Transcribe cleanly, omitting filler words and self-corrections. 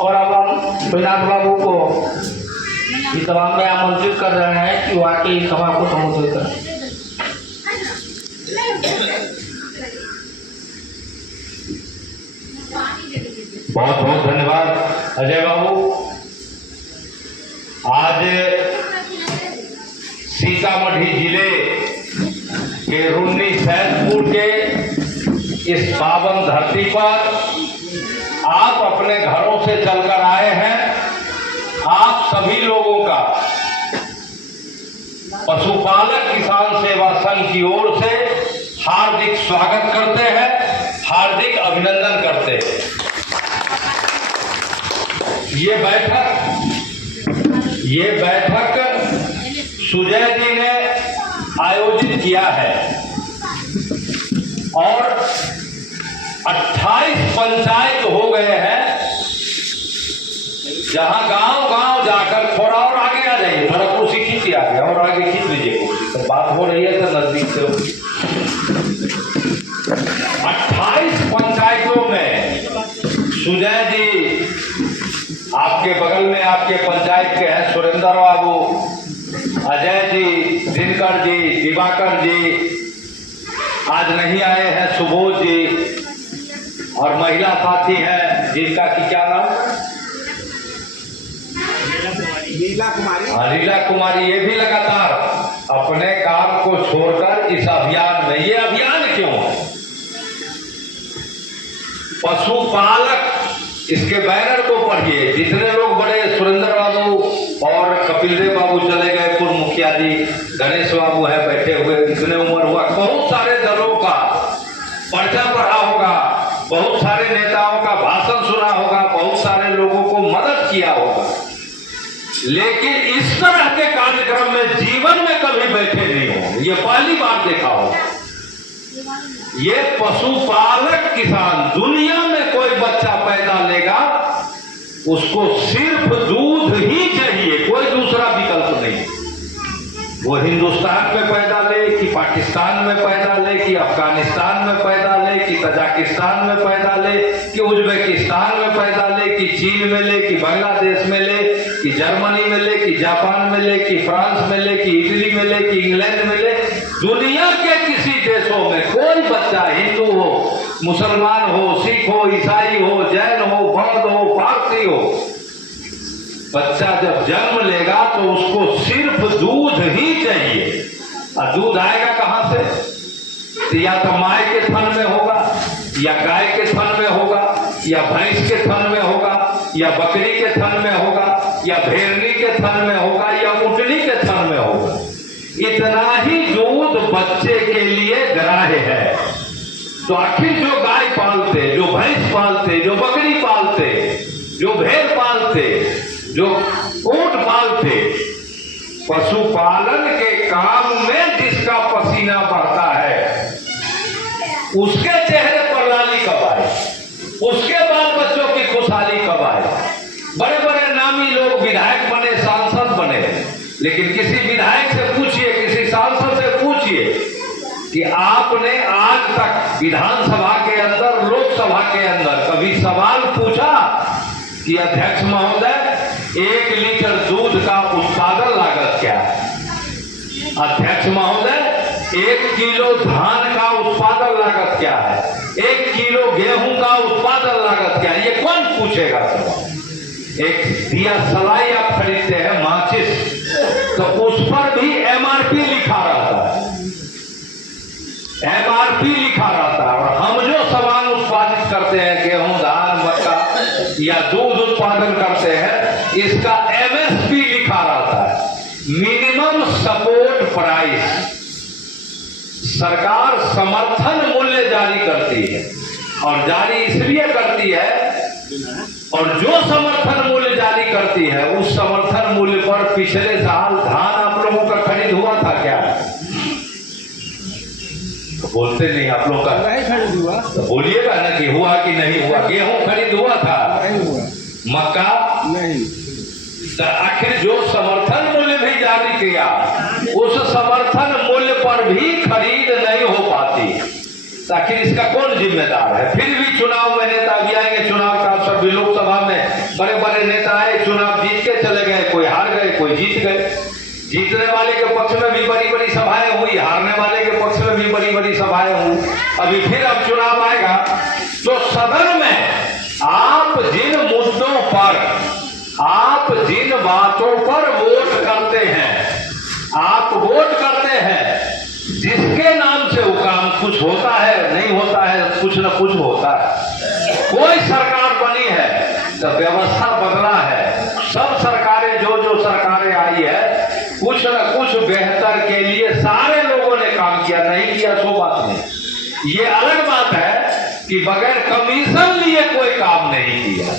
और अब हम विनाथ बाबू को इस सभा में आमंत्रित कर रहे हैं कि वाकई इस सभा को संबोधित करें। बहुत बहुत धन्यवाद अजय बाबू। आज सीतामढ़ी जिले के रुन्नी सैदपुर के इस पावन धरती पर आप अपने घरों से चलकर आए हैं। आप सभी लोगों का पशुपालक किसान सेवा संघ की ओर से हार्दिक स्वागत करते हैं, हार्दिक अभिनंदन करते हैं। ये बैठक सुजय जी ने आयोजित किया है और 28 पंचायत हो गए हैं, जहां गांव गांव जाकर थोड़ा और आगे आ जाइए, थोड़ा कुर्सी खींचिए आगे और आगे खींच लीजिए कुर्सी। तो बात हो रही है तो नजदीक से 28 पंचायतों में सुजय जी आपके बगल में आपके पंचायत के हैं सुरेंद्र बाबू, अजय जी, दिनकर जी, दिवाकर जी, आज नहीं आए हैं सुबोध जी, और महिला साथी हैं जिनका की क्या नाम, लीला कुमारी। ये भी लगातार अपने काम को छोड़कर इस अभियान में, ये अभियान क्यों है? पशुपालक, इसके बैनर को पढ़िए। जितने लोग बड़े, सुरेंद्र बाबू और कपिल देव बाबू चले गए, पूर्व मुखिया जी, गणेश बाबू है बैठे हुए, इतने उम्र हुआ, बहुत सारे दलों का पर्चा पढ़ा होगा, बहुत सारे नेताओं का भाषण सुना होगा, बहुत सारे लोगों को मदद किया होगा, लेकिन इस तरह के कार्यक्रम में जीवन में कभी बैठे नहीं हो, ये पहली बार देखा हो। ये पशुपालक किसान, दुनिया में कोई बच्चा पैदा लेगा उसको सिर्फ दूध ही चाहिए, कोई दूसरा विकल्प नहीं। वो हिंदुस्तान में पैदा ले कि पाकिस्तान में पैदा ले कि अफगानिस्तान में पैदा ले कि तजाकिस्तान में पैदा ले कि उज्बेकिस्तान में पैदा ले कि चीन में ले कि बांग्लादेश में ले कि जर्मनी में ले कि जापान में ले कि फ्रांस में ले कि इटली में ले कि इंग्लैंड में ले, दुनिया के किसी देशों में कोई बच्चा, हिंदू हो, मुसलमान हो, सिख हो, ईसाई हो, जैन हो, बौद्ध हो, पारसी हो, बच्चा जब जन्म लेगा तो उसको सिर्फ दूध ही चाहिए। और दूध आएगा कहां से? या तो माय के थन में होगा, या गाय के थन में होगा, या भैंस के थन में होगा, या बकरी के थन में होगा, या भेड़नी के थन में होगा, या ऊँटनी के थन में होगा। इतना ही दूध बच्चे के लिए ग्राह्य है। तो आखिर जो गाय पालते, जो भैंस पालते, जो बकरी पालते, जो भेड़ पालते, जो ऊंट पालते, पशुपालन के काम में जिसका पसीना बहता है, उसके चेहरे पर लाली कब आए, उसके बाल बच्चों की खुशहाली कब आए? बड़े बड़े नामी लोग विधायक बने, सांसद बने, लेकिन किसी विधायक से पूछिए, किसी सांसद से पूछिए कि आपने आज तक विधानसभा के अंदर, लोकसभा के अंदर कभी सवाल पूछा कि अध्यक्ष महोदय 1 लीटर दूध का उत्पादन लागत क्या है? अध्यक्ष महोदय 1 किलो धान का उत्पादन लागत क्या है? 1 किलो गेहूं का उत्पादन लागत क्या है? ये कौन पूछेगा सवाल? एक दिया सलाई आप खरीदते हैं, माचिस, तो उस पर भी MRP लिखा रहता है, MRP लिखा रहता है। और हम जो सामान उत्पादित करते हैं, गेहूं, धान, मक्का या दूध उत्पादन करते हैं, इसका MSP लिखा रहता है, मिनिमम सपोर्ट प्राइस। सरकार समर्थन मूल्य जारी करती है, और जारी इसलिए करती है, और जो समर्थन मूल्य जारी करती है, उस समर्थन मूल्य पर पिछले साल धान आप लोगों का खरीद हुआ था क्या? तो बोलते नहीं आप लोग का, नहीं खरीद हुआ, तो बोलिएगा ना कि हुआ कि नहीं हुआ। गेहूं खरीद हुआ था, नहीं हुआ, मक्का नहीं। तो आखिर जो समर्थन मूल्य भी जारी किया, उस समर्थन मूल्य पर भी खरीद नहीं हो पाती। आखिर इसका कौन जिम्मेदार है? फिर भी चुनाव में नेता भी आएंगे, चुनाव का सभी लोकसभा में बड़े बड़े नेता आए, चुनाव जीत के चले गए, कोई हार गए, कोई जीत गए। जीतने वाले के पक्ष में भी बड़ी बड़ी सभाएं हुई, हारने वाले के पक्ष में भी बड़ी बड़ी सभाएं हुई। अभी फिर अब चुनाव आएगा तो सदन में आप जिन मुद्दों पर, आप जिन बातों पर वोट करते हैं, आप वोट करते हैं, जिसके नाम से वो काम कुछ होता है, नहीं होता है, कुछ न कुछ होता है। कोई सरकार बनी है तो व्यवस्था बदला है, सब सरकारें जो सरकारें आई है कुछ न कुछ बेहतर के लिए सारे लोगों ने काम किया, नहीं किया सो बात नहीं। ये अलग बात है कि बगैर कमीशन लिए कोई काम नहीं किया।